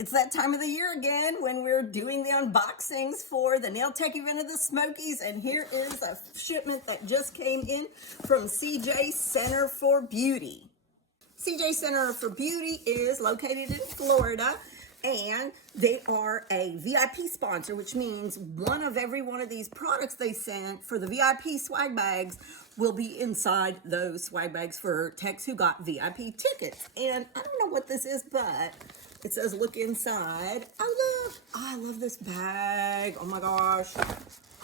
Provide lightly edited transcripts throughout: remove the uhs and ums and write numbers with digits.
It's that time of the year again when we're doing the unboxings for the nail tech event of the Smokies, and here is a shipment that just came in from CJ'sCentre for Beauty. CJ'sCentre for Beauty is located in Florida, and they are a VIP sponsor, which means every one of these products they sent for the VIP swag bags will be inside those swag bags for techs who got VIP tickets. And I don't know what this is, but it says look inside. Oh look, I love this bag. Oh my gosh.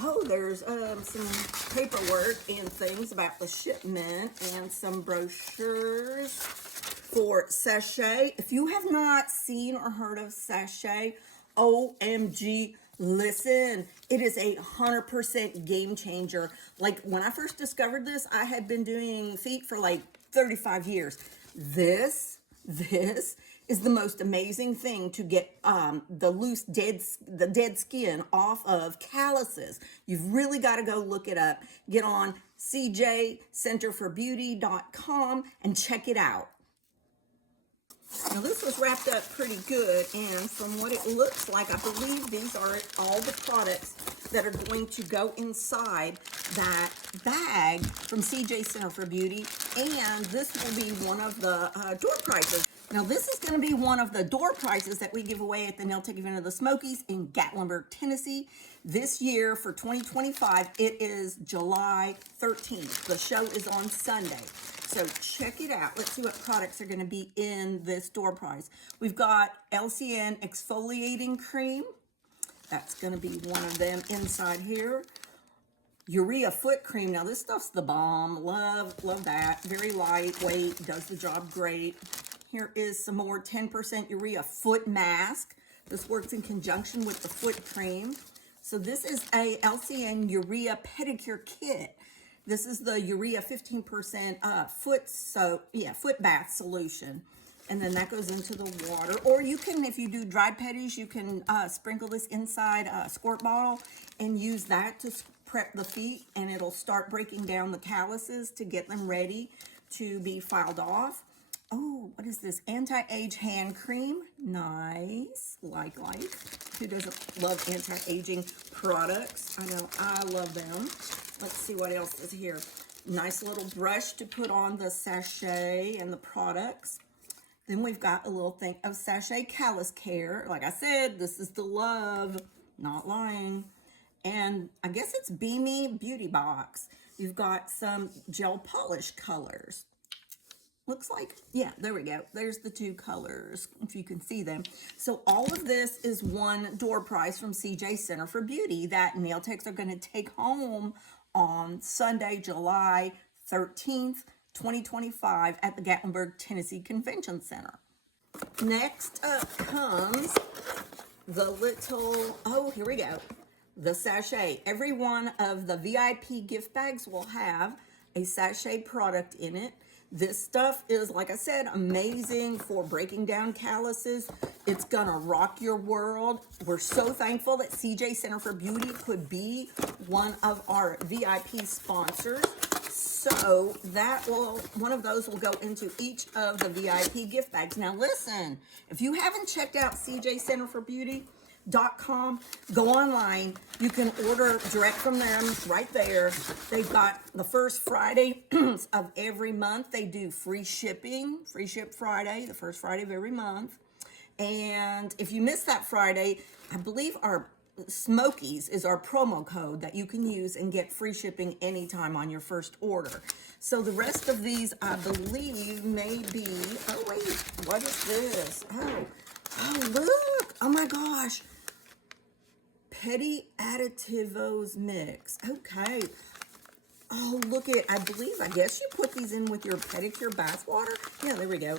Oh, there's some paperwork and things about the shipment and some brochures for Sachet. If you have not seen or heard of Sachet, OMG, listen, it is 100% game changer. Like when I first discovered this, I had been doing feet for like 35 years. This is the most amazing thing to get the dead skin off of calluses. You've really got to go look it up. Get on CJ'sCentreForBeauty.com and check it out. Now this was wrapped up pretty good, and from what it looks like, I believe these are all the products that are going to go inside that bag from CJ'sCentre for Beauty, and this will be one of the door prizes. Now this is going to be one of the door prizes that we give away at the Nail Tech Event of the Smokies in Gatlinburg, Tennessee. This year for 2025, it is July 13th. The show is on Sunday. So check it out. Let's see what products are going to be in this door prize. We've got LCN exfoliating cream. That's going to be one of them inside here. Urea foot cream. Now this stuff's the bomb. Love that. Very lightweight. Does the job great. Here is some more 10% urea foot mask. This works in conjunction with the foot cream. So this is a LCN urea pedicure kit. This is the urea 15% foot bath solution. And then that goes into the water. Or you can, if you do dry pedis, you can sprinkle this inside a squirt bottle and use that to prep the feet, and it'll start breaking down the calluses to get them ready to be filed off. Oh, what is this? Anti-age hand cream. Nice. Like. Who doesn't love anti-aging products? I know I love them. Let's see what else is here. Nice little brush to put on the sachet and the products. Then we've got a little thing of Sachet Callus Care. Like I said, this is the love. Not lying. And I guess it's Beamy Beauty Box. You've got some gel polish colors. Looks like, yeah, there we go. There's the two colors, if you can see them. So all of this is one door prize from CJ'sCentre for Beauty that nail techs are going to take home on Sunday, July 13th, 2025 at the Gatlinburg, Tennessee Convention Center. Next up comes the little, oh, here we go. The sachet. Every one of the VIP gift bags will have a sachet product in it. This stuff is, like I said, amazing for breaking down calluses. It's gonna rock your world. We're so thankful that CJ'sCentre for Beauty could be one of our VIP sponsors. So one of those will go into each of the VIP gift bags. Now listen, if you haven't checked out CJ'sCentreForBeauty.com, go online. You can order direct from them right there. They've got the first Friday of every month. They do free shipping, Free Ship Friday, the first Friday of every month. And if you miss that Friday, I believe our SMOKIES is our promo code that you can use and get free shipping anytime on your first order. So the rest of these, I believe, may be, oh wait, what is this? Oh look, oh my gosh. Petty Additivos Mix. Okay. Oh, look at, I guess you put these in with your pedicure bath water. Yeah, there we go.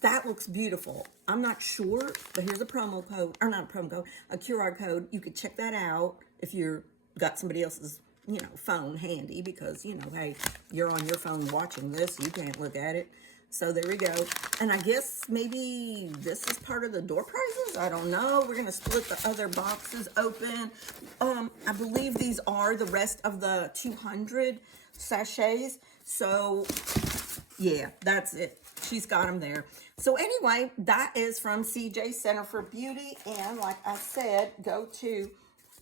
That looks beautiful. I'm not sure, but here's a promo code, or not a promo code, a QR code. You could check that out if you're got somebody else's, phone handy, because, hey, you're on your phone watching this, you can't look at it. So there we go. And I guess maybe this is part of the door prizes. I don't know. We're going to split the other boxes open. I believe these are the rest of the 200 sachets. So yeah, that's it. she's got them there. So anyway, that is from CJ's Center for Beauty. And like I said, go to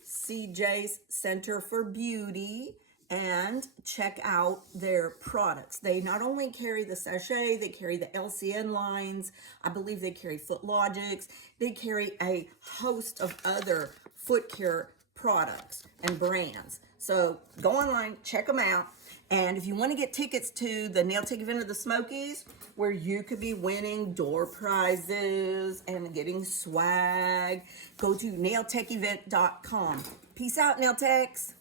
CJ's Center for Beauty and check out their products. They not only carry the sachet, they carry the LCN lines. I believe they carry Foot Logics. They carry a host of other foot care products and brands. So go online, check them out. And if you want to get tickets to the nail tech event of the Smokies, where you could be winning door prizes and getting swag, go to nailtechevent.com. Peace out, nail techs.